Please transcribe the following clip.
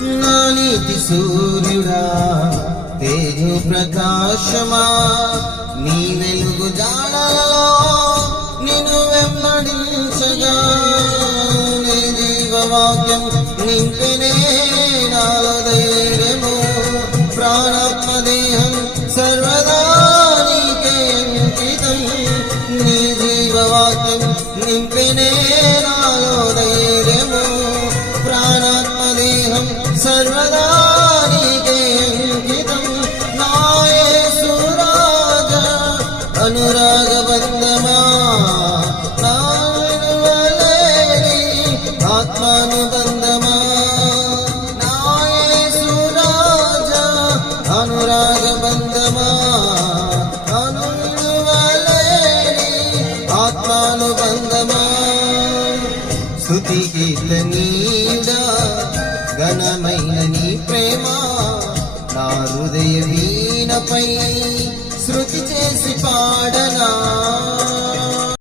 నా నీతి సూర్యుడా తేజు ప్రకాశమా, నీ వెలుగు జాడలలో నిన్ను వెంబడించగా, నీ జీవవాక్యం నింపినే నాలో ధైర్యము, ప్రాణాత్మ దేహం సర్వదా నీకే అంకితం. నీ జీవవాక్యం నింపినే నాలో ధైర్యము, ప్రాణాత్మ దేహం సర్వదా నీకే అంకితం. నా యేసు రాజా అనురాగ బంధమా, నా విడువలేని ఆత్మానుబంధమా, నా యేసు రాజా అనురాగ బంధమా, విడువలేని ఆత్మానుబంధమా. స్తుతి కీర్తనీయుడా ఘనమైన నీ ప్రేమ, నా హృదయ వీణపై శృతి చేసి పాడనా.